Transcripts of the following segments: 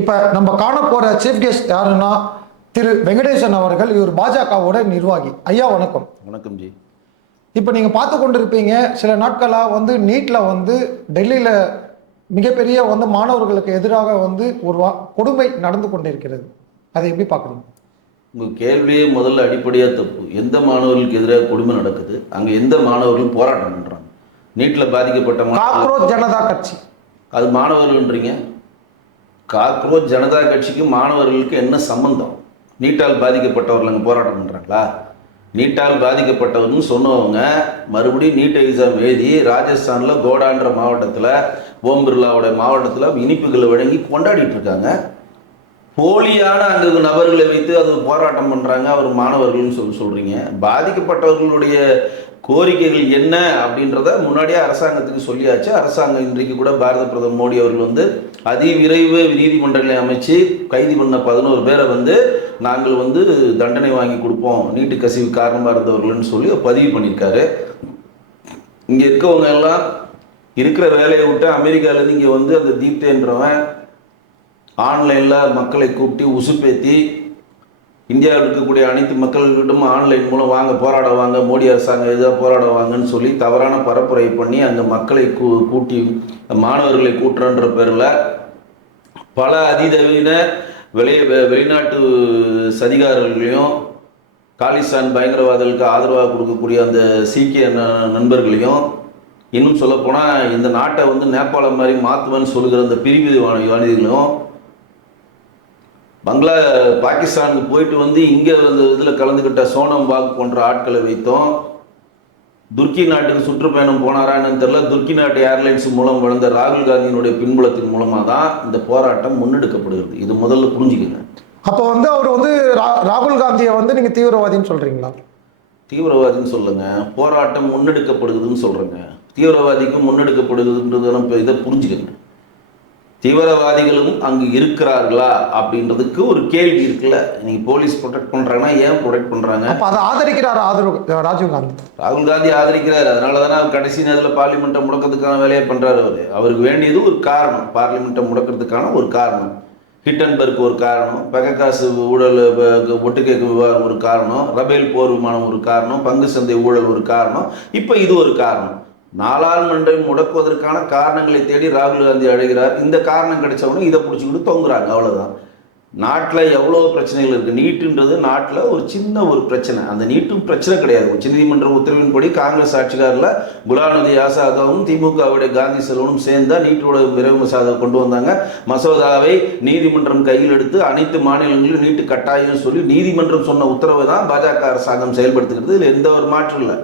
இப்போ நம்ம காண போகிற சீஃப் கெஸ்ட் யாருன்னா திரு வெங்கடேசன் அவர்கள். இவர் பாஜகவோட நிர்வாகி. ஐயா வணக்கம். வணக்கம் ஜி. இப்போ நீங்கள் பார்த்து கொண்டிருப்பீங்க, சில நாட்களாக வந்து நீட்டில் வந்து டெல்லியில் மிகப்பெரிய வந்து மாணவர்களுக்கு எதிராக வந்து ஒரு கொடுமை நடந்து கொண்டிருக்கிறது. அதை எப்படி பார்க்குறீங்க? உங்கள் கேள்வியே முதல்ல அடிப்படையாக தப்பு. எந்த மாணவர்களுக்கு எதிராக கொடுமை நடக்குது? அங்கே எந்த மாணவர்கள் போராட்டம் பண்ணுறாங்க? நீட்டில் பாதிக்கப்பட்ட காக்ரோச் ஜனதா கட்சி, அது மாணவர்கள்ன்றீங்க. காக்ரோச் ஜனதா கட்சிக்கு மாணவர்களுக்கு என்ன சம்பந்தம்? நீட்டால் பாதிக்கப்பட்டவர்கள் அங்கே போராட்டம் பண்ணுறாங்களா? நீட்டால் பாதிக்கப்பட்டவர்னு சொன்னவங்க மறுபடியும் நீட் எக்ஸாம் எழுதி ராஜஸ்தானில் கோடான்ற மாவட்டத்தில், ஓம் பிர்லாவோட மாவட்டத்தில் இனிப்புகளை வழங்கி கொண்டாடிட்டு இருக்காங்க. போலியான அங்கு நபர்களை வைத்து அது போராட்டம் பண்ணுறாங்க. அவர் மாணவர்கள்னு சொல்கிறீங்க. பாதிக்கப்பட்டவர்களுடைய கோரிக்கைகள் என்ன அப்படின்றத முன்னாடியே அரசாங்கத்துக்கு சொல்லியாச்சு. அரசாங்கம் இன்றைக்கு கூட பாரத பிரதமர் மோடி அவர்கள் வந்து அதிவிரைவு நீதிமன்றங்களை அமைச்சு கைது பண்ண 11 பேரை வந்து நாங்கள் வந்து தண்டனை வாங்கி கொடுப்போம், நீட்டு கசிவு காரணமாக இருந்தவர்கள்னு சொல்லி பதிவு பண்ணியிருக்காரு. இங்கே இருக்கவங்க எல்லாம் இருக்கிற வேலையை விட்டு அமெரிக்காவிலேருந்து இங்கே வந்து அந்த தீப்தேன்றவன் ஆன்லைனில் மக்களை கூப்பிட்டு உசுப்பேற்றி இந்தியாவில் இருக்கக்கூடிய அனைத்து மக்கள்கிட்டும் ஆன்லைன் மூலம் வாங்க போராட வாங்க, மோடி அரசாங்கம் எதாவது போராட வாங்கன்னு சொல்லி தவறான பரப்புரை பண்ணி அங்கே மக்களை கூட்டி மாணவர்களை கூட்டுறன்ற பேரில் பல அதிநவீன வெளிநாட்டு சதிகாரர்களையும் காலிஸ்தான் பயங்கரவாதிகளுக்கு ஆதரவாக கொடுக்கக்கூடிய அந்த சீக்கிய நண்பர்களையும், இன்னும் சொல்லப்போனால் இந்த நாட்டை வந்து நேபாளம் மாதிரி மாற்றுவேன்னு சொல்லுகிற அந்த பிரிவினைவாதிகளையும், பாகிஸ்தானுக்கு போயிட்டு வந்து இங்கே வந்து இதில் கலந்துக்கிட்ட சோனம் பாக் போன்ற ஆட்களை வைத்தோம். துர்க்கி நாட்டுக்கு சுற்றுப்பயணம் போனாரான்னு தெரியல. துர்க்கி நாட்டு ஏர்லைன்ஸ் மூலம் வளர்ந்த ராகுல் காந்தியினுடைய பின்புலத்தின் மூலமாக தான் இந்த போராட்டம் முன்னெடுக்கப்படுகிறது. இது முதல்ல புரிஞ்சுக்கங்க. அப்போ வந்து அவர் வந்து ராகுல் காந்தியை வந்து நீங்கள் தீவிரவாதின்னு சொல்கிறீங்களா? தீவிரவாதின்னு சொல்லுங்க, போராட்டம் முன்னெடுக்கப்படுகுதுன்னு சொல்கிறேங்க. தீவிரவாதிக்கும் முன்னெடுக்கப்படுகுதுன்றத இதை புரிஞ்சுக்கங்க. தீவிரவாதிகளும் அங்கு இருக்கிறார்களா அப்படின்றதுக்கு ஒரு கேள்வி இருக்குல்ல. நீங்கள் போலீஸ் ப்ரொடெக்ட் பண்ணுறாங்கன்னா ஏன் ப்ரொடெக்ட் பண்ணுறாங்க? அப்போ அதை ஆதரிக்கிறார் ராஜீவ் காந்தி. ராகுல் காந்தி ஆதரிக்கிறார். அதனால தானே அவர் கடைசி நேரத்தில் பார்லிமெண்ட்டை முடக்கிறதுக்கான வேலையை பண்ணுறாரு. அவருக்கு வேண்டியது ஒரு காரணம், பார்லிமெண்ட்டை முடக்கிறதுக்கான ஒரு காரணம். ஹிட்டன்பர்க் ஒரு காரணம், பெககாசு ஊழல் ஒட்டுக்கேட்கு விவகாரம் ஒரு காரணம், ரபேல் போர் விமானம் ஒரு காரணம், பங்கு சந்தை ஊழல் ஒரு காரணம், இப்போ இது ஒரு காரணம். நாடாளுமன்றம் முடக்குவதற்கான காரணங்களை தேடி ராகுல் காந்தி அழைகிறார். இந்த காரணம் கிடைச்சவொடனே இதை பிடிச்சிக்கிட்டு தொங்குறாங்க. அவ்வளோதான். நாட்டில் எவ்வளோ பிரச்சனைகள் இருக்குது. நீட்டுன்றது நாட்டில் ஒரு சின்ன ஒரு பிரச்சனை. அந்த நீட்டும் பிரச்சனை கிடையாது. உச்சநீதிமன்ற உத்தரவின்படி காங்கிரஸ் ஆட்சிக்காரில் குலாம் நபி ஆசாதும் திமுகவுடைய காந்தி செல்வனும் சேர்ந்தா நீட்டோட விரைவு மசோதா கொண்டு வந்தாங்க. மசோதாவை நீதிமன்றம் கையில் எடுத்து அனைத்து மாநிலங்களிலும் நீட்டு கட்டாயம் சொல்லி நீதிமன்றம் சொன்ன உத்தரவை தான் பாஜக அரசாங்கம் செயல்படுத்துகிறது. இதில் எந்த ஒரு மாற்றம் இல்லை.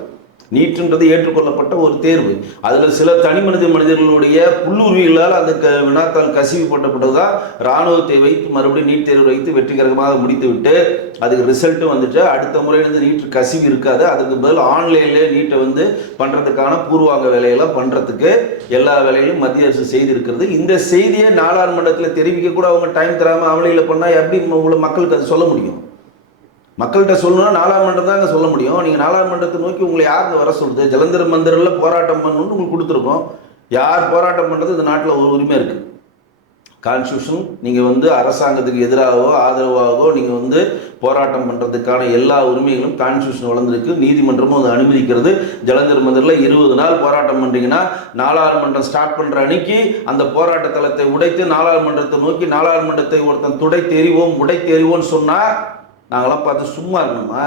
நீட்டுன்றது ஏற்றுக்கொள்ளப்பட்ட ஒரு தேர்வு. அதில் சில தனி மனிதர்களுடைய புல்லுரிமைகளால் அந்த வினாத்தால் கசிவு போட்டப்பட்டதுதான் இராணுவத்தை வைத்து மறுபடியும் நீட் தேர்வு வைத்து வெற்றிகரமாக முடித்து விட்டு அதுக்கு ரிசல்ட்டும் வந்துட்டு அடுத்த முறை வந்து நீட்டு கசிவு இருக்காது. அதுக்கு பதில் ஆன்லைன்லேயே நீட்டை வந்து பண்ணுறதுக்கான பூர்வாங்க வேலையெல்லாம் பண்ணுறதுக்கு எல்லா வேலைகளும் மத்திய அரசு செய்திருக்கிறது. இந்த செய்தியை நாடாளுமன்றத்தில் தெரிவிக்க கூட அவங்க டைம் தராமல் அமளியில் பண்ணால் எப்படி உங்களை மக்களுக்கு அது சொல்ல முடியும்? மக்கள்கிட்ட சொல்லணும்னா நாடாளுமன்றம் தாங்க சொல்ல முடியும். நீங்கள் நாடாளுமன்றத்தை நோக்கி உங்களை யாருங்க வர சொல்லுது? ஜலந்தர் மந்திரில் போராட்டம் பண்ணணும்னு உங்களுக்கு கொடுத்துருக்கோம். யார் போராட்டம் பண்ணுறது இந்த நாட்டில் ஒரு உரிமை இருக்குது. கான்ஸ்டியூஷன் நீங்கள் வந்து அரசாங்கத்துக்கு எதிராகவோ ஆதரவாகவோ நீங்கள் வந்து போராட்டம் பண்ணுறதுக்கான எல்லா உரிமைகளும் கான்ஸ்டியூஷன் வளர்ந்துருக்கு. நீதிமன்றமும் அதை அனுமதிக்கிறது. ஜலந்தர் மந்திரில் 20 நாள் போராட்டம் பண்ணுறீங்கன்னா நாடாளுமன்றம் ஸ்டார்ட் பண்ணுற அன்னைக்கு அந்த போராட்ட தளத்தை உடைத்து நாடாளுமன்றத்தை நோக்கி நாடாளுமன்றத்தை ஒருத்தன் உடைத்தெறிவோன்னு சொன்னால் நாங்களாம் பார்த்து சும்மா இருக்கணுமா?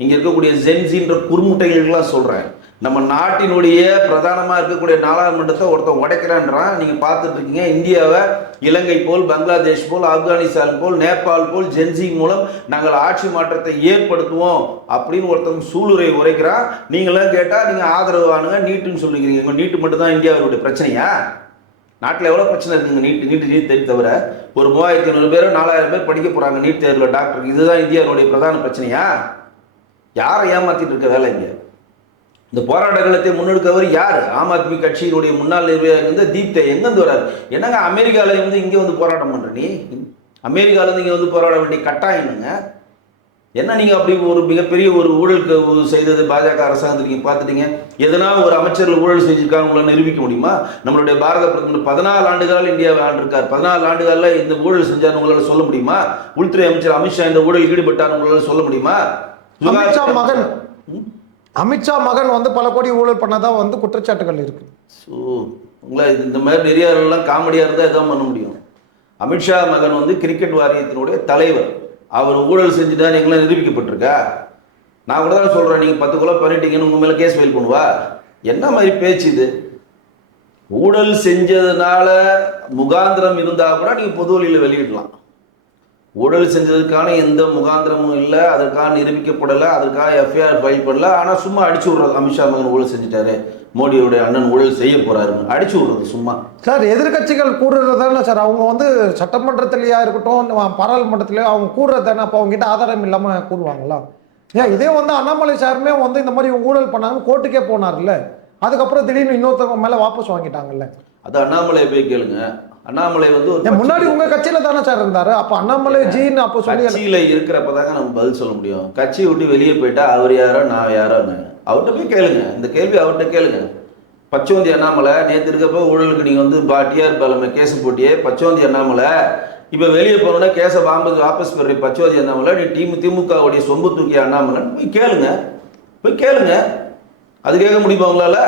இங்கே இருக்கக்கூடிய ஜென்சின்ற குறுமுட்டைகளுக்கெல்லாம் சொல்கிறேன். நம்ம நாட்டினுடைய பிரதானமாக இருக்கக்கூடிய நாடாளுமன்றத்தை ஒருத்தன் உடைக்கிறான்றான். நீங்கள் பார்த்துட்டு இருக்கீங்க. இந்தியாவை இலங்கை போல், பங்களாதேஷ் போல், ஆப்கானிஸ்தான் போல், நேபாள் போல் ஜென்சி மூலம் நாங்கள் ஆட்சி மாற்றத்தை ஏற்படுத்துவோம் அப்படின்னு ஒருத்தன் சூளுரை உரைக்கிறான். நீங்களாம் கேட்டால் நீங்கள் ஆதரவானுங்க நீட்டுன்னு சொல்லிக்கிறீங்க. நீட்டு மட்டும்தான் இந்தியாவுடைய பிரச்சனையா? நாட்டில் எவ்வளோ பிரச்சனை இருக்குங்க. நீட் தேர்வு தவிர ஒரு 3500 பேர் 4000 பேர் படிக்க போகிறாங்க நீட் தேர்வில் டாக்டர். இதுதான் இந்தியாவுடைய பிரதான பிரச்சனையா? யாரை ஏமாற்றிட்டு இருக்க வேலை இங்கே? இந்த போராட்ட காலத்தை முன்னெடுக்கவர் யார்? ஆம் ஆத்மி கட்சியினுடைய முன்னாள் நிர்வாகி இருந்த தீப்தே எங்கேருந்து வராரு? என்னங்க அமெரிக்காவில் வந்து இங்கே வந்து போராட்டம் பண்ணுற நீ? அமெரிக்காவிலேருந்து இங்கே வந்து போராட வேண்டிய கட்டாயம்ங்க. என்ன நீங்க அப்படி ஒரு மிகப்பெரிய ஒரு ஊழலுக்கு செய்தது பாஜக அரசாங்கத்தில் நீங்க பார்த்துட்டீங்க. எதனா ஒரு அமைச்சர்கள் ஊழல் செஞ்சிருக்காங்க உங்களால் நிரூபிக்க முடியுமா? நம்மளுடைய பாரத பிரதமர் 14 ஆண்டுகால இந்தியாவை ஆண்டிருக்கார். 14 ஆண்டுகால இந்த ஊழல் செஞ்சார் உங்களால் சொல்ல முடியுமா? உள்துறை அமைச்சர் அமித்ஷா இந்த ஊழல் ஈடுபட்டார் உங்களால் சொல்ல முடியுமா? அமித்ஷா மகன் வந்து பல கோடி ஊழல் பண்ணதான் வந்து குற்றச்சாட்டுகள் இருக்கு. ஸோ உங்களை இந்த மாதிரி நெறியாளர்கள்லாம் காமெடியாக இருந்தால் எதாவது பண்ண முடியும். அமித்ஷா மகன் வந்து கிரிக்கெட் வாரியத்தினுடைய தலைவர். அவர் ஊழல் செஞ்சுதான் எங்களாம் நிரூபிக்கப்பட்டிருக்கா? நான் கூட தான் சொல்கிறேன், நீங்கள் 10 கொலை பண்ணிட்டீங்கன்னு உங்கள் மேலே கேஸ் ஃபைல் பண்ணுவா? என்ன மாதிரி பேச்சு இது? ஊழல் செஞ்சதுனால முகாந்திரம் இருந்தால் கூட நீங்கள் பொது வழியில் வெளியிடலாம். ஊழல் செஞ்சதுக்கான எந்த முகாந்திரமும் இல்லை, அதற்காக நிரூபிக்கப்படலை, அதற்காக எஃப்ஐஆர் ஃபைல் பண்ணல. ஆனால் சும்மா அடிச்சு விட்றது, அமித்ஷா மகன் ஊழல் செஞ்சுட்டாரு, மோடியோடைய அண்ணன் ஊழல் செய்ய போறாருன்னு அடிச்சு விடுறது சும்மா. சார் எதிர்கட்சிகள் கூடுறது தானே சார், அவங்க வந்து சட்டமன்றத்திலேயா இருக்கட்டும் பாராளுமன்றத்திலேயோ அவங்க கூடுறது தானே. அப்போ அவங்க கிட்ட ஆதாரம் இல்லாமல் கூடுவாங்களா? ஏன் இதே வந்து அண்ணாமலை சாருமே வந்து இந்த மாதிரி ஊழல் பண்ணாங்க, கோர்ட்டுக்கே போனார்ல, அதுக்கப்புறம் திடீர்னு இன்னொருத்தவங்க மேலே வாபஸ் வாங்கிட்டாங்கல்ல. அது அண்ணாமலை போய் கேளுங்க. அண்ணாமலை வந்து முன்னாடி உங்க கட்சியில தானே சார் இருந்தாரு. அப்ப அண்ணாமலை ஜின்னு அப்போ சொல்லி கட்சியில இருக்கிறப்பதாங்க நம்ம பதில் சொல்ல முடியும். கட்சியை விட்டு வெளியே போயிட்டா அவர் யாரோ நான் யாரோன்னு அவர்கிட்ட போய் கேளுங்க. இந்த கேள்வி அவர்கிட்ட கேளுங்க. பச்சோந்தி அண்ணாமலை நேற்று இருக்கப்போ ஊழலுக்கு நீங்க வந்து டிஆர் பாலமே கேஸ் போட்டியே பச்சோந்தி அண்ணாமலை, இப்ப வெளியே போனோன்னா கேஸை வாபஸ் பெற பச்சோந்தி அண்ணாமலை, நீ திமுகவுடைய சொம்பு தூக்கிய அண்ணாமலை போய் கேளுங்க. போய் கேளுங்க. அது கேட்க முடியுமா உங்களால?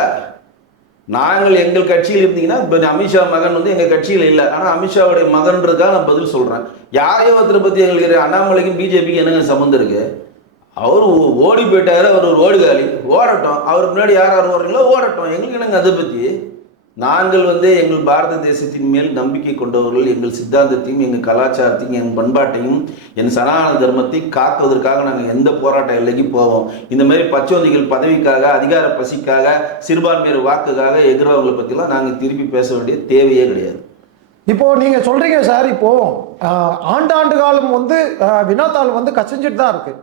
நாங்கள் எங்கள் கட்சியில் இருந்தீங்கன்னா இப்போ அமித்ஷா மகன் வந்து எங்கள் கட்சியில் இல்லை, ஆனால் அமித்ஷாவுடைய மகன்றதுக்காக நான் பதில் சொல்கிறேன். யாரையோ ஒருத்தரை பற்றி எங்களுக்கு அண்ணாமலைக்கும் பிஜேபிக்கு என்னங்க சம்மந்தம் இருக்கு? அவர் ஓடி போயிட்டாரு, அவர் ஒரு ஓடுகாலி, ஓடட்டும். அவருக்கு முன்னாடி யார் யார் ஓடுறீங்களோ ஓடட்டும், எங்களுக்கு என்னங்க அதை பற்றி? நாங்கள் வந்து எங்கள் பாரத தேசத்தின் மேல் நம்பிக்கை கொண்டவர்கள். எங்கள் சித்தாந்தத்தையும் எங்கள் கலாச்சாரத்தையும் எங்கள் பண்பாட்டையும் என் சனாதன தர்மத்தை காக்குவதற்காக நாங்கள் எந்த போராட்ட எல்லைக்கு போவோம். இந்த மாதிரி பச்சோந்திகள் பதவிக்காக, அதிகார பசிக்காக, சிறுபான்மையர் வாக்குக்காக எதிர்வங்களை பற்றிலாம் நாங்கள் திருப்பி பேச வேண்டிய தேவையே கிடையாது. இப்போ நீங்க சொல்றீங்க சார், இப்போ ஆண்டாண்டு காலம் வந்து வினாத்தாள் வந்து கசிஞ்சிட்டு தான் இருக்கு.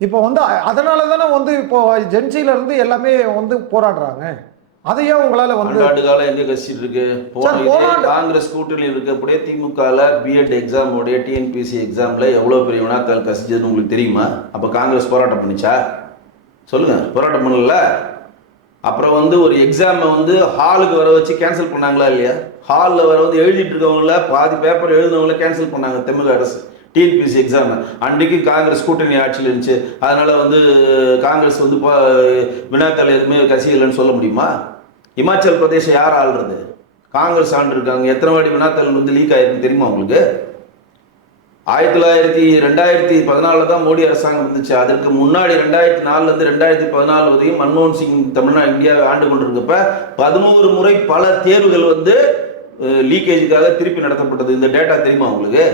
இப்போ வந்து அதனால தானே வந்து இப்போ ஜென்சில இருந்து எல்லாமே வந்து போராடுறாங்க. அதையே உங்களால வந்து ஆண்டு காலம் எங்க கசிட்டு இருக்கு? காங்கிரஸ் கூட்டணி இருக்கக்கூடிய திமுகல பிஎட் எக்ஸாம் உடைய டிஎன்பிசி எக்ஸாம்ல எவ்வளவு பெரிய வினாத்தாள் கசிஞ்சதுன்னு உங்களுக்கு தெரியுமா? அப்ப காங்கிரஸ் போராட்டம் பண்ணிச்சா? சொல்லுங்க, போராட்டம் பண்ணல. அப்புறம் வந்து ஒரு எக்ஸாம் வந்து ஹாலுக்கு வர வச்சு கேன்சல் பண்ணாங்களா இல்லையா? ஹாலில் வர வந்து எழுதிட்டு இருக்கவங்கள பாதி பேப்பர் எழுதினவங்கள கேன்சல் பண்ணாங்க தமிழக அரசு டிஎன்பிசி எக்ஸாம். அன்றைக்கு காங்கிரஸ் கூட்டணி ஆட்சியில் இருந்துச்சு. அதனால வந்து காங்கிரஸ் வந்து வினாத்தாள் எதுவுமே கசியலைன்னு சொல்ல முடியுமா? இமாச்சல் பிரதேசம் யார் ஆள்றது? காங்கிரஸ் ஆண்டு இருக்காங்க. எத்தனை வாட்டி வினாத்தாள் வந்து லீக் ஆயிருக்கு தெரியுமா உங்களுக்கு? 2014 தான் மோடி அரசாங்கம் இருந்துச்சு. அதற்கு முன்னாடி 2004 2014 வரையும் மன்மோகன் சிங் தமிழ்நாடு இந்தியாவை ஆண்டு கொண்டிருக்கப்ப 11 முறை பல தேர்வுகள் வந்து லீக்கேஜுக்காக திருப்பி நடத்தப்பட்டது. இந்த டேட்டா தெரியுமா உங்களுக்கு?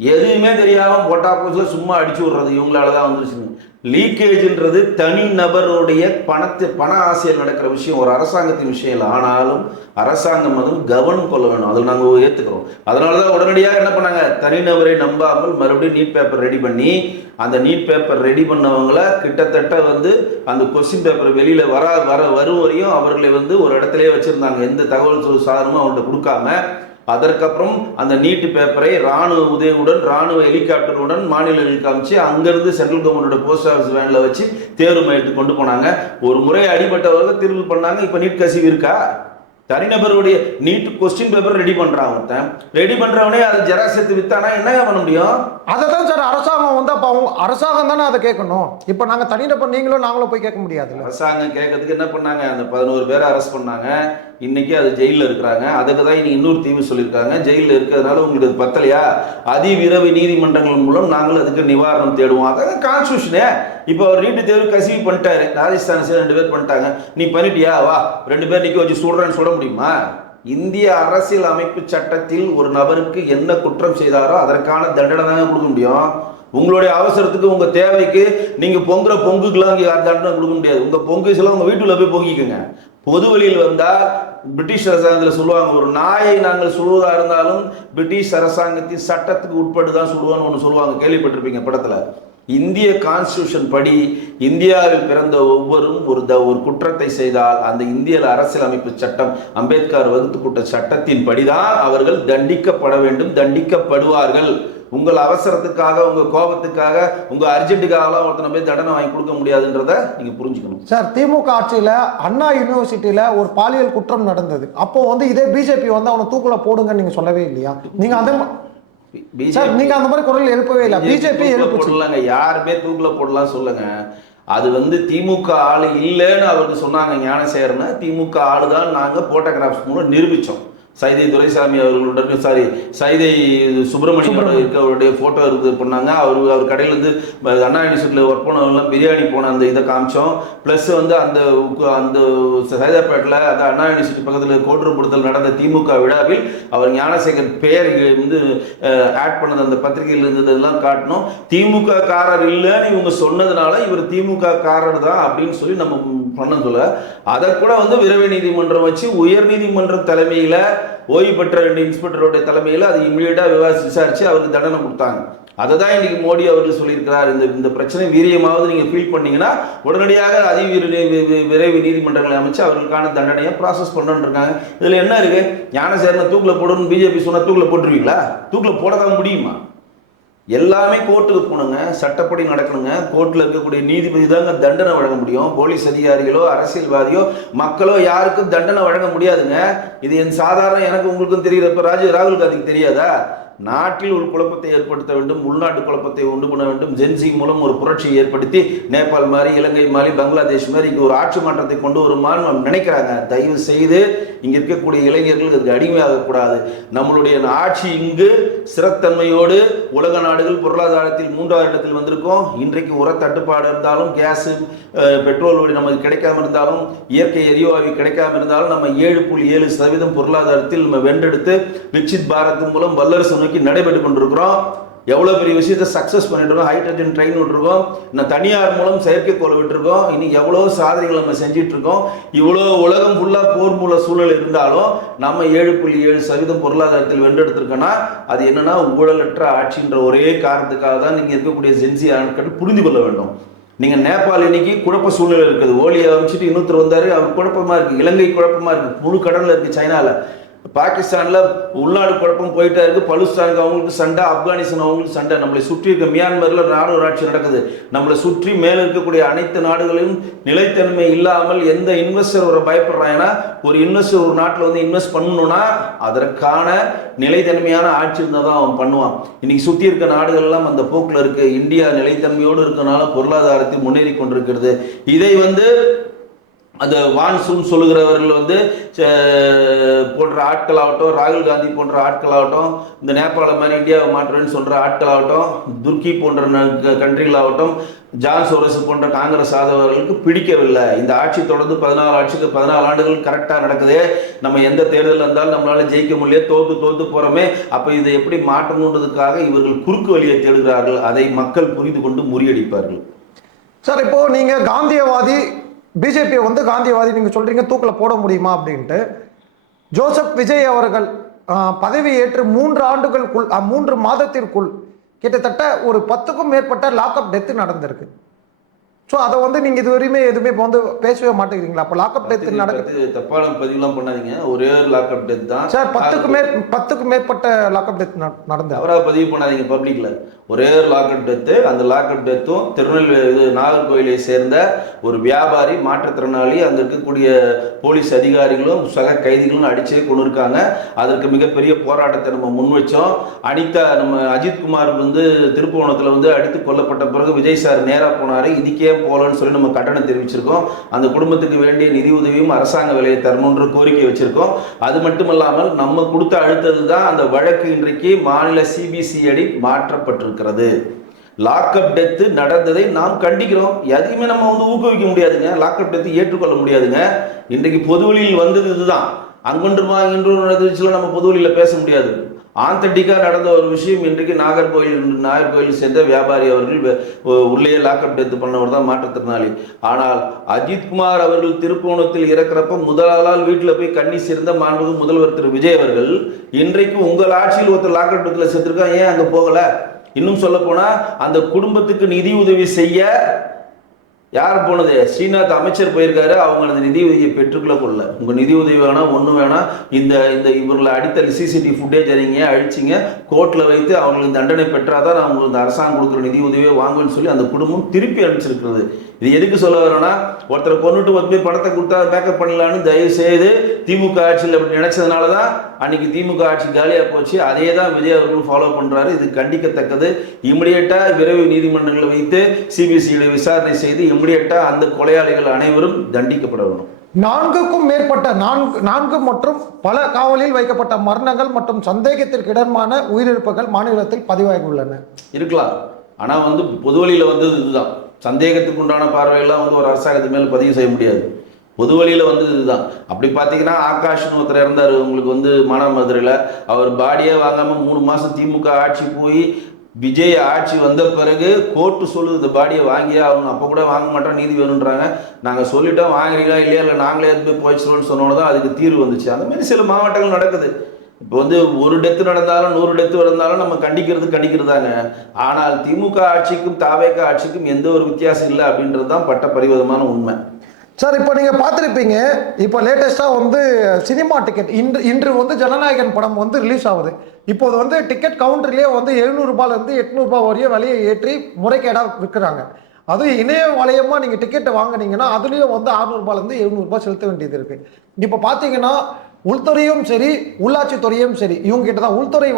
எதுவுமே தெரியாம போட்டா போஸ்ல சும்மா அடிச்சு விடுறது இவங்களாலதான் வந்துருச்சுங்க. லீக்கேஜ்ன்றது தனி நபருடைய பண ஆசையில் நடக்கிற விஷயம், ஒரு அரசாங்கத்தின் விஷயம் இல்லை. ஆனாலும் அரசாங்கம் அதுவும் கவனம் கொள்ள வேணும், அதில் நாங்கள் ஏற்றுக்கிறோம். அதனாலதான் உடனடியாக என்ன பண்ணாங்க, தனிநபரை நம்பாமல் மறுபடியும் நீட் பேப்பர் ரெடி பண்ணி, அந்த நீட் பேப்பர் ரெடி பண்ணவங்கள கிட்டத்தட்ட வந்து அந்த கொஸ்டின் பேப்பர் வெளியில வரும் வரையும் அவர்களை வந்து ஒரு இடத்திலே வச்சிருந்தாங்க, எந்த தகவல் சாதனமும் அவங்கள்ட்ட கொடுக்காம. அதற்கப்புறம் அந்த நீட்டு பேப்பரை ராணுவ உதவியுடன், ராணுவ ஹெலிகாப்டருடன் மாநிலங்களுக்கு காமிச்சு அங்கிருந்து சென்ட்ரல் கவர்மெண்டோட போஸ்ட் ஆஃபீஸ் வேன்ல வச்சு தேர்வு மையத்துக்கு கொண்டு போனாங்க. ஒரு முறை அடிபட்டவர்கள் திரும்ப பண்ணாங்க. இப்ப நீட் கசிவு இருக்கா? தனிநபருடைய நீட் கொஸ்டின் பேப்பர் ரெடி பண்றான் ஒருத்தன், ரெடி பண்றவனே அதை ஜெராக்ஸ் எடுத்து வித்தானா என்னங்க பண்ண முடியும்? அதை தான் சார் அரசாங்கம் வந்து அப்ப அவங்க அரசாங்கம் தானே அதை கேட்கணும். இப்ப நாங்க தனிநபர் நீங்களும் நாங்களும் போய் கேட்க முடியாது. அரசாங்கம் கேட்கறதுக்கு என்ன பண்ணாங்க, அந்த 11 பேரை அரெஸ்ட் பண்ணாங்க. இன்னைக்கு அது ஜெயிலில் இருக்கிறாங்க. அதுக்கு தான் இன்னைக்கு இன்னொரு தீர்வு சொல்லியிருக்காங்க. ஜெயிலில் இருக்கிறதுனால உங்களுக்கு அது பத்தலையா, அதிவிரைவு நீதிமன்றங்கள் மூலம் நாங்கள் அதுக்கு நிவாரணம் தேடுவோம். அதான் கான்ஸ்டியூஷனே. இப்போ அவர் நீட்டு தேர்வு கசிவு பண்ணிட்டாரு, ராஜஸ்தான் 2 பேர் பண்ணிட்டாங்க. நீ பண்ணிட்டியா, வா 2 பேர் நிக்க வச்சு சுடுறேன்னு சொல்ல முடியுமா? இந்திய அரசியல் அமைப்பு சட்டத்தில் ஒரு நபருக்கு என்ன குற்றம் செய்தாரோ அதற்கான தண்டனை தானே கொடுக்க முடியும். உங்களுடைய அவசரத்துக்கு, உங்க தேவைக்கு நீங்க பொங்குற பொங்குக்கெல்லாம் தண்டனை கொடுக்க முடியாது. உங்க பொங்கு எல்லாம் உங்க வீட்டுல போய் பொங்கிக்குங்க. பொது வழியில் வந்தா பிரிட்டிஷ் அரசாங்கத்தில் சொல்லுவாங்க, ஒரு நாயை நாங்கள் சுடுவதா இருந்தாலும் பிரிட்டிஷ் அரசாங்கத்தின் சட்டத்துக்கு உட்பட்டு தான் சுடுவான்னு ஒன்று சொல்லுவாங்க, கேள்விப்பட்டிருப்பீங்க படத்துல. இந்திய கான்ஸ்டியூஷன் படி இந்தியாவில் பிறந்த ஒவ்வொரும் ஒரு குற்றத்தை செய்தால் அந்த இந்திய அரசியல் அமைப்பு சட்டம், அம்பேத்கர் வகுத்து கொடுத்த சட்டத்தின் படிதான் அவர்கள் தண்டிக்கப்பட வேண்டும், தண்டிக்கப்படுவார்கள். உங்கள் அவசரத்துக்காக, உங்க கோபத்துக்காக, உங்க அர்ஜென்ட்டுக்காகலாம் ஒருத்தனை போய் தண்டனை வாங்கி கொடுக்க முடியாதுன்றத நீங்க புரிஞ்சுக்கணும். சார், திமுக ஆட்சியில அண்ணா யூனிவர்சிட்டியில ஒரு பாலியல் குற்றம் நடந்தது. அப்போ வந்து இதே பிஜேபி வந்து அவனை தூக்குல போடுங்கன்னு நீங்க சொல்லவே இல்லையா? நீங்க அந்த நீங்க அந்த மாதிரி குரல் எழுப்பவே இல்லை. பிஜேபி எழுப்பலாங்க, யாருமே தூக்குல போடலாம் சொல்லுங்க. அது வந்து திமுக ஆளு இல்லைன்னு அவருக்கு சொன்னாங்க ஞானசேகரன். திமுக ஆளுதான் நாங்க போட்டோகிராஃப்ஸ் மூலம் நிரூபிச்சோம். சைதை துரைசாமி அவர்களுடன், சைதை சுப்பிரமணியம் இருக்கவருடைய போட்டோ இது பண்ணாங்க. அவர் கடையிலேருந்து அண்ணா யூனிவர்சிட்டியில் ஒர்க் பண்ணவங்களாம் பிரியாணி போன அந்த இதை காமிச்சோம். ப்ளஸ் வந்து அந்த அந்த சைதாப்பேட்டில் அந்த அண்ணா யூனிவர்சிட்டி பக்கத்தில் கோட்டூர்புரத்தில் நடந்த திமுக விழாவில் அவர் ஞானசேகர் பெயர் வந்து ஆட் பண்ணது அந்த பத்திரிகையில் இருந்ததெல்லாம் காட்டணும். திமுக காரர் இல்லைன்னு இவங்க சொன்னதுனால இவர் திமுக காரர் தான் அப்படின்னு சொல்லி நம்ம பண்ண சொல்ல, அதை கூட வந்து விரைவு நீதிமன்றம் வச்சு உயர் நீதிமன்ற தலைமையில் ஓய்வு பெற்ற 2 இன்ஸ்பெக்டருடைய தலைமையில் அது இமீடியட்டா விசாரிச்சு அவருக்கு தண்டனை கொடுத்தாங்க. அதை தான் இன்னைக்கு மோடி அவர்கள் சொல்லியிருக்கிறார். இந்த பிரச்சனை வீரியமாவது நீங்க ஃபீல் பண்ணீங்கன்னா உடனடியாக விரைவு நீதிமன்றங்களை அமைச்சு அவர்களுக்கான தண்டனையை ப்ராசஸ் பண்ணணும்னு இருக்காங்க. இதுல என்ன இருக்கு? ஞானசேகரனை தூக்கில் போடணும்னு பிஜேபி சொன்னா தூக்கில் போட்டுருவீங்களா? தூக்கில் போடதான் முடியுமா? எல்லாமே கோர்ட்டுக்கு போகணுங்க, சட்டப்படி நடக்கணுங்க. கோர்ட்டில் இருக்கக்கூடிய நீதிபதி தாங்க தண்டனை வழங்க முடியும். போலீஸ் அதிகாரிகளோ அரசியல்வாதியோ மக்களோ யாருக்கும் தண்டனை வழங்க முடியாதுங்க. இது என் சாதாரண எனக்கு உங்களுக்கும் தெரியுறப்ப ராகுல் காந்திக்கு தெரியாதா? நாட்டில் ஒரு குழப்பத்தை ஏற்படுத்த வேண்டும், உள்நாட்டு குழப்பத்தை உண்டு பண்ண வேண்டும். ஜென்சி மூலம் ஒரு புரட்சியை ஏற்படுத்தி நேபாள் மாதிரி, இலங்கை மாதிரி, பங்களாதேஷ் மாதிரி இங்கே ஒரு ஆட்சி மாற்றத்தை கொண்டு வருமானு நினைக்கிறாங்க. தயவு செய்து இங்க இருக்கக்கூடிய இளைஞர்கள் இதுக்கு அடிமையாகக்கூடாது. நம்மளுடைய ஆட்சி இங்கு ஸ்திரத்தன்மையோடு உலக நாடுகள் பொருளாதாரத்தில் 3வது இடத்தில் வந்திருக்கோம். இன்றைக்கு உர தட்டுப்பாடு இருந்தாலும், கேஸ் பெட்ரோல் நமக்கு கிடைக்காம இருந்தாலும், இயற்கை எரிவாயு கிடைக்காம இருந்தாலும், நம்ம 7.7% பொருளாதாரத்தில் நம்ம வென்றெடுத்து விக்சித் பாரத் மூலம் வல்லரசு நோக்கி நடைபெற்று கொண்டிருக்கிறோம். எவ்வளவு பெரிய விஷயத்தை சக்சஸ் பண்ணிட்டு இருக்கோம். ஹைட்ரஜன் ட்ரெயின் விட்டுருக்கோம், இன்னும் தனியார் மூலம் செயற்கைக்கோளை விட்டுருக்கோம். இன்னைக்கு எவ்வளவு சாதனைகள் நம்ம செஞ்சுட்டு இருக்கோம். இவ்வளோ உலகம் ஃபுல்லா போர் மூல சூழல் இருந்தாலும் நம்ம 7.7% பொருளாதாரத்தில் வென்றெடுத்திருக்கோம்னா அது என்னன்னா ஊழலற்ற ஆட்சின்ற ஒரே காரணத்துக்காக தான் நீங்க இருக்கக்கூடிய ஜென்சி ஆட்கள் புரிந்து கொள்ள வேண்டும். நீங்க நேபாள் இன்னைக்கு குழப்ப சூழ்நிலை இருக்குது. ஓலியை அமைச்சிட்டு இன்னொருத்தர் வந்தாரு, அவர் குழப்பமா இருக்கு. இலங்கை குழப்பமா இருக்கு, முழு கடல்ல இருக்கு. சைனால, பாகிஸ்தான்ல உள்நாடு குழப்பம் போயிட்டே இருக்கு. பலுஸ்தானுக்கு அவங்களுக்கு சண்டை, ஆப்கானிஸ்தான் அவங்களுக்கு சண்டை. நம்மளை சுற்றி இருக்க மியான்மர்ல நாடு ஆட்சி நடக்குது. நம்மளை சுற்றி மேல இருக்கக்கூடிய அனைத்து நாடுகளிலும் நிலைத்தன்மை இல்லாமல் எந்த இன்வெஸ்டர் ஒரு பயப்படுறாங்கன்னா, ஒரு இன்வெஸ்டர் ஒரு நாட்டில் வந்து இன்வெஸ்ட் பண்ணணும்னா அதற்கான நிலைத்தன்மையான ஆட்சி இருந்தால் தான் அவன் பண்ணுவான். இன்னைக்கு சுற்றி இருக்க நாடுகள் எல்லாம் அந்த போக்குல இருக்கு. இந்தியா நிலைத்தன்மையோடு இருக்கனால பொருளாதாரத்தில் முன்னேறி கொண்டிருக்கிறது. இதை வந்து அந்த வான்சூன் சொல்லுகிறவர்கள் வந்து போன்ற ஆட்களாகட்டும், ராகுல் காந்தி போன்ற ஆட்களாகட்டும், இந்த நேபாள மாதிரி இந்தியாவை மாற்றுவேன்னு சொல்ற ஆட்களாகட்டும், துர்க்கி போன்ற கண்ட்ரிகளாகட்டும், ஜான் சோரஸ் போன்ற காங்கிரஸ் ஆதரவர்களுக்கு பிடிக்கவில்லை. இந்த ஆட்சி தொடர்ந்து 14 ஆண்டுகள் கரெக்டா நடக்குது. நம்ம எந்த தேர்தல் இருந்தாலும் நம்மளால ஜெயிக்க முடியல, தோத்து போறோமே. அப்ப இதை எப்படி மாற்றணுன்றதுக்காக இவர்கள் குறுக்கு வழியை தேடுகிறார்கள். அதை மக்கள் புரிந்து கொண்டு முறியடிப்பார்கள். சார், இப்போ நீங்க காந்தியவாதி, பிஜேபி வந்து காந்தியவாதி நீங்க சொல்றீங்க, தூக்கில போட முடியுமா அப்படின்ட்டு. ஜோசப் விஜய் அவர்கள் பதவி ஏற்று 3 மாதத்திற்குள் கிட்டத்தட்ட ஒரு 10க்கும் மேற்பட்ட லாக்அப் டெத் நடந்திருக்கு. ஸோ அதை வந்து நீங்க இதுவரையுமே எதுவுமே இப்போ வந்து பேசவே மாட்டேங்கிறீங்களா? அப்போ லாக்அப் டெத் நடக்குது. தப்பான பதிவுலாம் பண்ணாதீங்க. ஒரே ஒரு லாக்அப் டெத் தான் சார். 10க்கும் மேற்பட்ட லாக்அப் டெத் நடந்தது. அவராக பதிவு பண்ணாதீங்க பப்ளிக்ல. ஒரே ஒரு லாக்அப் டெத்து. அந்த லாக்அப் டெத்தும் திருநெல்வேலி நாகர்கோயிலை சேர்ந்த ஒரு வியாபாரி, மாற்றுத்திறனாளி, அங்க இருக்கக்கூடிய போலீஸ் அதிகாரிகளும் சக கைதிகளும் அடிச்சே கொண்டு இருக்காங்க. அதற்கு மிகப்பெரிய போராட்டத்தை நம்ம முன் வச்சோம். நம்ம அஜித்குமார் வந்து திருப்புவனத்தில் வந்து அடித்து கொல்லப்பட்ட பிறகு விஜய் சார் நேரா போனாரு. இதுக்கே போலன்னு சொல்லி நம்ம கட்டணம் தெரிவிச்சிருக்கோம். அந்த குடும்பத்துக்கு வேண்டிய நிதி உதவியும் அரசாங்க வேலையை தரணுன்ற கோரிக்கை வச்சிருக்கோம். அது மட்டுமல்லாமல் நம்ம கொடுத்த அழுத்தது தான் அந்த வழக்கு இன்றைக்கு மாநில சிபிசிஐடி மாற்றப்பட்டிருக்கிறது. லாக்அப் டெத்து நடந்ததை நாம் கண்டிக்கிறோம். எதையுமே நம்ம வந்து ஊக்குவிக்க முடியாதுங்க. லாக்அப் டெத்து ஏற்றுக்கொள்ள முடியாதுங்க. இன்றைக்கு பொதுவெளியில் வந்தது இதுதான். அங்கொன்றுமா இன்று நம்ம பொதுவெளியில் பேச முடியாது. ஆந்தட்டிக்கா நடந்த ஒரு விஷயம். இன்றைக்கு நாகர்கோயில் சேர்ந்த வியாபாரி அவர்கள் உள்ளே லாக்அப் டெத் பண்ணவர் தான் மாற்றுத்திறனாளி. ஆனால் அஜித்குமார் அவர்கள் திருப்போணத்தில் இறக்கிறப்ப முதலாளால் வீட்டில் போய் கண்ணி சேர்ந்த மாண்புமிகு முதல்வர் திரு விஜய் அவர்கள் இன்றைக்கு உங்கள் ஆட்சியில் ஒருத்தர் லாக்அப் டெத்தில் செத்துருக்கா, ஏன் அங்கே போகல? இன்னும் சொல்ல போனா அந்த குடும்பத்துக்கு நிதி உதவி செய்ய யார் போனது? ஸ்ரீநாத் அமைச்சர் போயிருக்காரு. அவங்க அந்த நிதி உதவியை பெற்றுக்கொள்ள கொள்ள. உங்க நிதி உதவி வேணாம், ஒன்றும் வேணாம், இந்த இந்த இவர்களை அடித்த சிசிடிவி ஃபுட்டேஜ் அறிங்க அழிச்சிங்க, கோர்ட்டில் வைத்து அவங்களுக்கு தண்டனை பெற்றாதான் நான் உங்களுக்கு இந்த அரசாங்கம் கொடுக்குற நிதி உதவியை வாங்குவேன்னு சொல்லி அந்த குடும்பம் திருப்பி அனுப்பிச்சிருக்கிறது. இது எதுக்கு சொல்ல வரேன்னா, ஒருத்தரை கொண்டுட்டு போய் பணத்தை கொடுத்தா பேக்கப் பண்ணலான்னு தயவு செய்து திமுக ஆட்சியில் அப்படி நினைச்சதுனால தான் அன்னைக்கு திமுக ஆட்சி காலியாக போச்சு. அதே தான் விஜய் அவர்களும் ஃபாலோ பண்ணுறாரு. இது கண்டிக்கத்தக்கது. இமிடியேட்டாக விரைவு நீதிமன்றங்களை வைத்து சிபிசிஐடி விசாரணை செய்து இமிடியேட்டாக அந்த கொலையாளிகள் அனைவரும் தண்டிக்கப்பட வேண்டும். 4க்கும் மேற்பட்ட 4 மற்றும் பல காவலில் வைக்கப்பட்ட மரணங்கள் மற்றும் சந்தேகத்திற்கு இடமான உயிரிழப்புகள் மாநிலத்தில் பதிவாகி உள்ளன. இருக்கலாம், ஆனால் பொது வழியில் வந்தது இதுதான். சந்தேகத்துக்கு உண்டான பார்வையெல்லாம் ஒரு அரசாங்கத்து மேலே பதிவு செய்ய முடியாது. பொது வழியில் வந்தது இதுதான். அப்படி பார்த்தீங்கன்னா ஆகாஷ்னு ஒருத்தர் இறந்தார். உங்களுக்கு மானாமதுரையில் அவர் பாடியே வாங்காமல் 3 மாதம் திமுக ஆட்சி போய் விஜய் ஆட்சி வந்த பிறகு கோர்ட்டு சொல்லுது இந்த பாடியை வாங்கியே அவங்க. அப்போ கூட வாங்க மாட்டோம், நீதி வேணுன்றாங்க. நாங்கள் சொல்லிட்டோம், வாங்குறீங்களா இல்லையா, இல்லை நாங்களே எடுத்து போய் போயிடுச்சுன்னு சொன்னோன்னு தான் அதுக்கு தீர்வு வந்துச்சு. அந்த மாதிரி சில மாவட்டங்கள் நடக்குது. இப்போ ஒரு டெத்து நடந்தாலும் 100 டெத்து நடந்தாலும் நம்ம கண்டிக்கிறதாங்க. ஆனால் திமுக ஆட்சிக்கும் தாவேக ஆட்சிக்கும் எந்த ஒரு வித்தியாசம் இல்லை அப்படின்றது தான் பட்ட பரிவதமான உண்மை. சார், இப்போ நீங்கள் பார்த்துருப்பீங்க, இப்போ லேட்டஸ்ட்டாக சினிமா டிக்கெட் இன்று ஜனநாயகன் படம் ரிலீஸ் ஆகுது. இப்போது டிக்கெட் கவுண்டர்லேயே 700 ரூபாயிலேருந்து 800 ரூபாய் வரையும் விலையை ஏற்றி முறைகேடாக விற்கிறாங்க. அதுவும் இணைய வளையமாக நீங்கள் டிக்கெட்டை வாங்கினீங்கன்னா அதுலேயும் 600 ரூபாயிலேருந்து 700 ரூபாய் செலுத்த வேண்டியது இருக்குது. இப்போ பார்த்தீங்கன்னா உள்துறையும் சரி உள்ளாட்சித்துறையும் சரி இவங்க கிட்ட தான். உள்துறை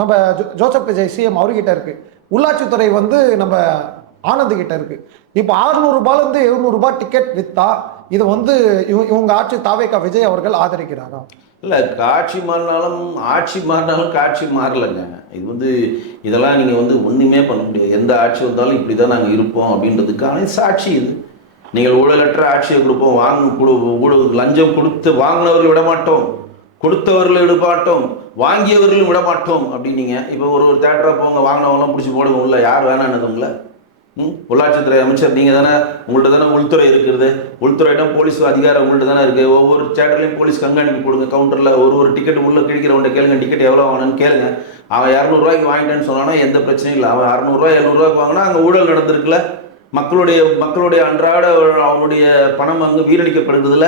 நம்ம ஜோசப் விஜய் சிஎம் அவர்கிட்ட இருக்குது. உள்ளாட்சித்துறை நம்ம ஆனந்த் கிட்ட இருக்கு. இப்போ 600 ரூபாயிலிருந்து 700 ரூபாய் டிக்கெட் வித்தா இது இவங்க ஆட்சி தாவேகா விஜய் அவர்கள் ஆதரிக்கிறாரா? இல்லை, ஆட்சி மாறினாலும் காட்சி மாறலைங்க. இது இதெல்லாம் நீங்கள் ஒன்றுமே பண்ண முடியாது. எந்த ஆட்சி வந்தாலும் இப்படி தான் நாங்கள் இருப்போம் அப்படின்றதுக்கான சாட்சி இது. நீங்கள் ஊழலற்ற ஆட்சியை கொடுப்போம், லஞ்சம் கொடுத்து வாங்கினவர்கள் விடமாட்டோம், கொடுத்தவர்களை விடமாட்டோம், வாங்கியவர்களும் விடமாட்டோம் அப்படின்னீங்க. இப்போ ஒரு தேட்டராக போங்க, வாங்கினவங்களாம் பிடிச்சி போடுவோம்ல, யார் வேணான்னு உங்களை? உள்ளாட்சித்துறை அமைச்சர் நீங்கள் தானே, உங்கள்கிட்ட தானே உள்துறை இருக்கிறது. உள்துறையிடம் போலீஸ் அதிகாரம் உங்கள்கிட்ட தானே இருக்குது. ஒவ்வொரு தேட்டர்லையும் போலீஸ் கண்காணிப்பு கொடுங்க. கவுண்டரில் ஒரு டிக்கெட் உள்ளே கிழிக்கிறவன்ட்ட கேளுங்க, டிக்கெட் எவ்வளோ வாங்கணும்னு கேளுங்க. அவன் 200 ரூபாய்க்கு வாங்கிட்டேன்னு சொன்னானா எந்த பிரச்சனையும் இல்லை. அவன் 600 ரூபாய் 700 ரூபாய்க்கு வாங்கினா அங்கே ஊழல் நடந்திருக்குல்ல. மக்களுடைய அன்றாட அவனுடைய பணம் அங்கே வீணடிக்கப்படுறதுல.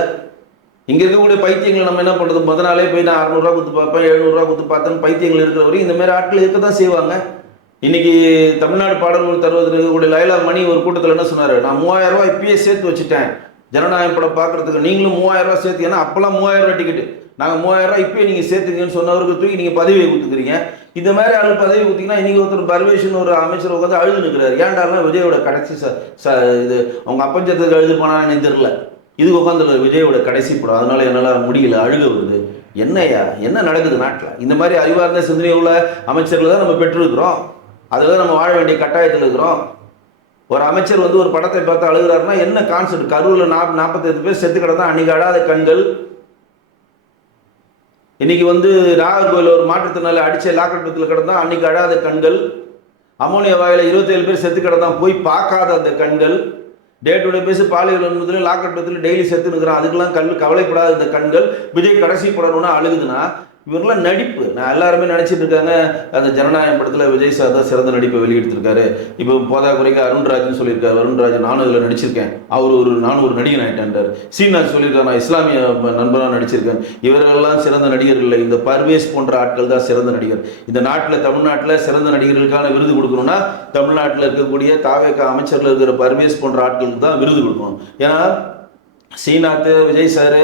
இங்கே இருக்கக்கூடிய பைத்தியங்களை நம்ம என்ன பண்ணுறது? முதல் நாளே போய் நான் 600 ரூபா கொடுத்து பார்ப்பேன், 700 ரூபா கொடுத்து பார்த்தேன்னு பைத்தியங்கள் இருக்கிறவரையும் இந்த மாதிரி ஆட்கள் இருக்க தான் செய்வாங்க. இன்னைக்கு தமிழ்நாடு பாடல்கள் தருவதற்கு லைலா மணி ஒரு கூட்டத்தில் என்ன சொன்னார்? நான் 3000 ரூபாய் இப்பயே சேர்த்து வச்சுட்டேன் ஜனநாயகம் படம் பார்க்கறதுக்கு, நீங்களும் 3000 ரூபாய் சேர்த்து. ஏன்னா அப்பெல்லாம் 3000 ரூபாய் டிக்கெட்டு, நாங்கள் 3000 ரூபாய் இப்பயே நீங்கள் சேர்த்துங்கன்னு சொன்னவருக்கு தூக்கி நீங்கள் பதவியை கொடுத்துக்கிறீங்க. இந்த மாதிரி ஆளு பதவி கொடுத்தீங்கன்னா இன்னைக்கு ஒருத்தர் பர்வேஷன் ஒரு அமைச்சர் உட்காந்து அழுது நிற்கிறார். ஏன்டாருன்னா விஜயோட கடைசி இது அவங்க அப்பஞ்சத்துக்கு அழுது போனான்னு எனக்கு தெரியல. இதுக்கு உட்காந்து விஜயோட கடைசி படம், அதனால என்னால் முடியல, அழுக வருது. என்னையா என்ன நடக்குது நாட்டில்? இந்த மாதிரி அறிவார்ந்த சிந்தனை உள்ள அமைச்சர்கள் தான் நம்ம பெற்றிருக்கிறோம். அதில் நம்ம வாழ வேண்டிய கட்டாயத்தில் இருக்கிறோம். ஒரு அமைச்சர் ஒரு படத்தை பார்த்து அழுகிறாருன்னா என்ன கான்செப்ட்? கரூரில் 48 பேர் செத்து கிடந்தா அன்னைக்கு அழாத கண்கள். இன்னைக்கு நாகர்கோவில் ஒரு மாற்றுத்திறனால அடிச்ச லாக்கெட்டில் கிடந்தா அன்னைக்கு அழாத கண்கள். அமோனியா வாயில 27 பேர் செத்து கிடந்தான் போய் பார்க்காத அந்த கண்கள். டே டு டே பேசி பாலியல் வன்பதில் லாக்கெட்டில் டெய்லி செத்து நிற்கிறான், அதுக்கெல்லாம் கவலைப்படாத இந்த கண்கள். விஜய் கடைசி படம்னா அழுகுதுன்னா இவரெல்லாம் நடிப்பு. நான் எல்லாருமே நினச்சிட்டு இருக்காங்க அந்த ஜனநாயகம் படத்தில் விஜய் சார் தான் சிறந்த நடிப்பை வெளியிட்டிருக்காரு. இப்போ போதாக்குறைக்கு அருண்ராஜ்னு சொல்லியிருக்காரு. அருண்ராஜ் நானும் இதில் நடிச்சிருக்கேன், நானும் ஒரு நடிகன் ஆகிட்டேன்றார். சீனாஜ் சொல்லியிருக்காரு நான் இஸ்லாமிய நண்பராக நடிச்சிருக்கேன். இவர்களெல்லாம் சிறந்த நடிகர்கள் இல்லை, இந்த பர்வேஸ் போன்ற ஆட்கள் தான் சிறந்த நடிகர். இந்த நாட்டில் தமிழ்நாட்டில் சிறந்த நடிகர்களுக்கான விருது கொடுக்கணும்னா தமிழ்நாட்டில் இருக்கக்கூடிய தாவேகா அமைச்சர்கள் இருக்கிற பர்வேஸ் போன்ற ஆட்களுக்கு தான் விருது கொடுக்கணும். ஏன்னா ஸ்ரீநாத், விஜய் சாரு